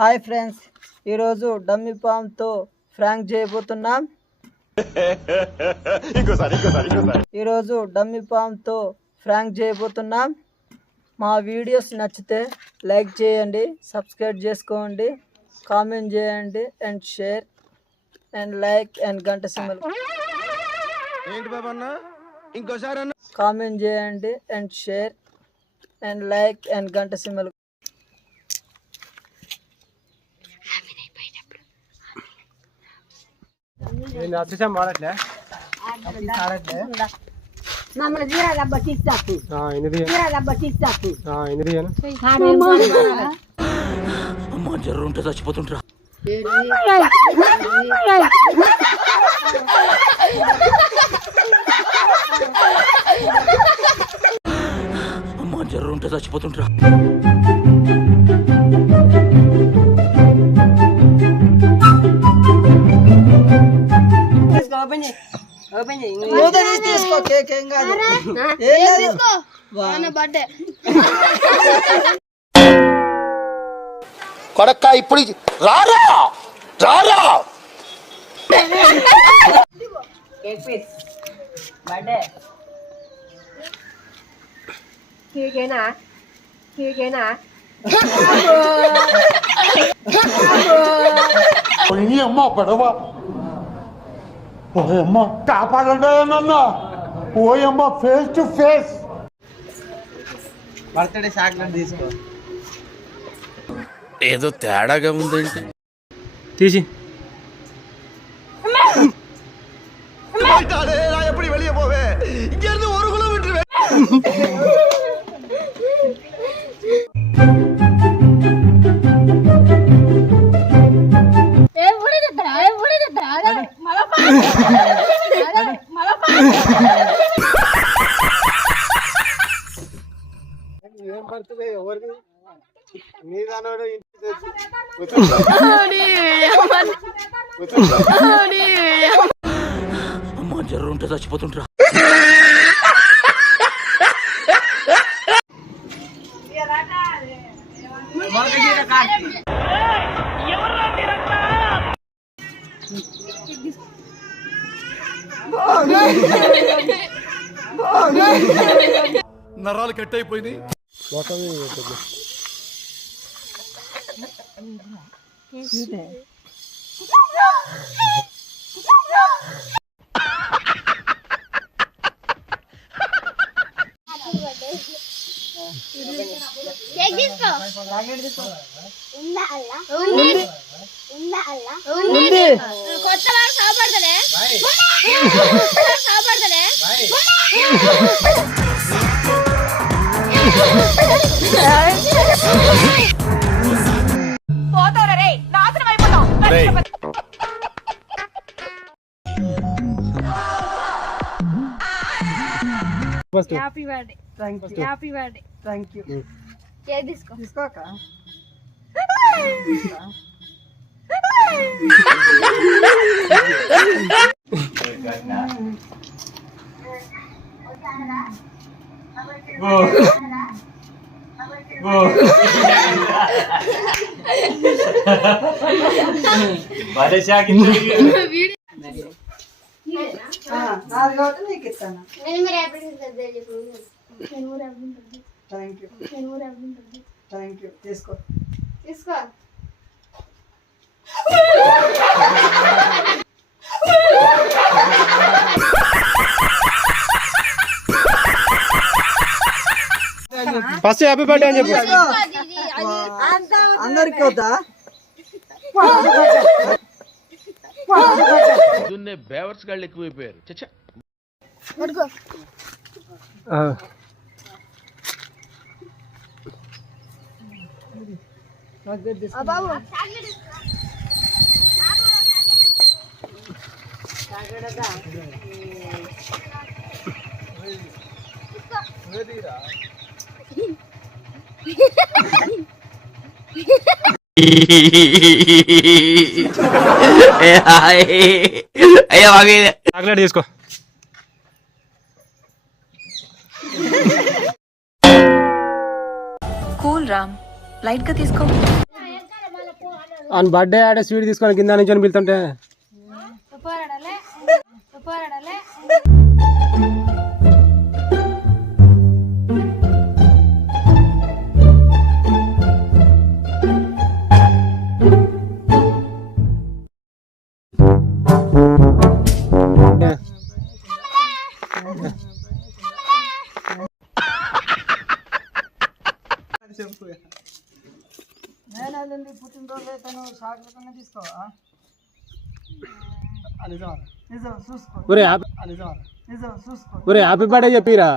Hi friends, ఈరోజు dummy పామ్తో Frank చేయబోతున్నాం. ఈరోజు డమ్మీ పామ్తో ఫ్రాంక్ చేయబోతున్నాం. మా వీడియోస్ నచ్చితే లైక్ చేయండి, సబ్స్క్రైబ్ చేసుకోండి, కామెంట్ చేయండి and share and like and గంట సింబల్ కామెంట్ చేయండి and share and like and గంట సింబల్. జర్రుంటే చచ్చిపోతుంటా అమ్మా జర్రుంటే చచ్చిపోతుంటా. తీసుకో, కేక్ ఏం కాదు. కొడక్క ఇప్పుడు రారా రారా అమ్మ పడవ ఓయమ్మ కాపాడన్నా ఓయమ్మ face to face. Birthday chocolate తీసుకో. ఏదో తేడాగా ఉందండి. తీసి எப்படி வெளியே போவே இங்க இருந்து 1 கிலோமீட்டர். ఏం బర్త్డే ఎవరిది? నీ దానోడు అమ్మా జర్రుంటే చచ్చిపోతుంటా. నరాలు కట్ అయిపోయింది. Happy birthday. Happy birthday. Thank you. Cake తీసుకో. తీసుకోక నాది కాబట్టి నీకు ఇస్తాను. Thank you. Thank you. తీసుకో. ఫస్ట్ హ్యాపీ బర్త్డే అని చెప్పు. అందరికి వద్దా? బేవర్స్ గాళ్ళు ఎక్కువైపోయారు. చచ్చా చాక్లెట్ తీసుకో. కూల్ రామ్, లైట్ గా తీసుకో. ఆయన బర్త్డే ఆడే స్వీట్ తీసుకొని కింద నుంచి అని పిలుతుంటే పోరాడాలే పోరాడాలే నేను వెళ్ళింది పుట్టినరోజు తను చాక్లెట్ తీసుకోవా నిజం నిజం చూసుకో ఒరే నిజం నిజం చూసుకో ఒరే హ్యాపీ బర్త్డే చెప్పిరా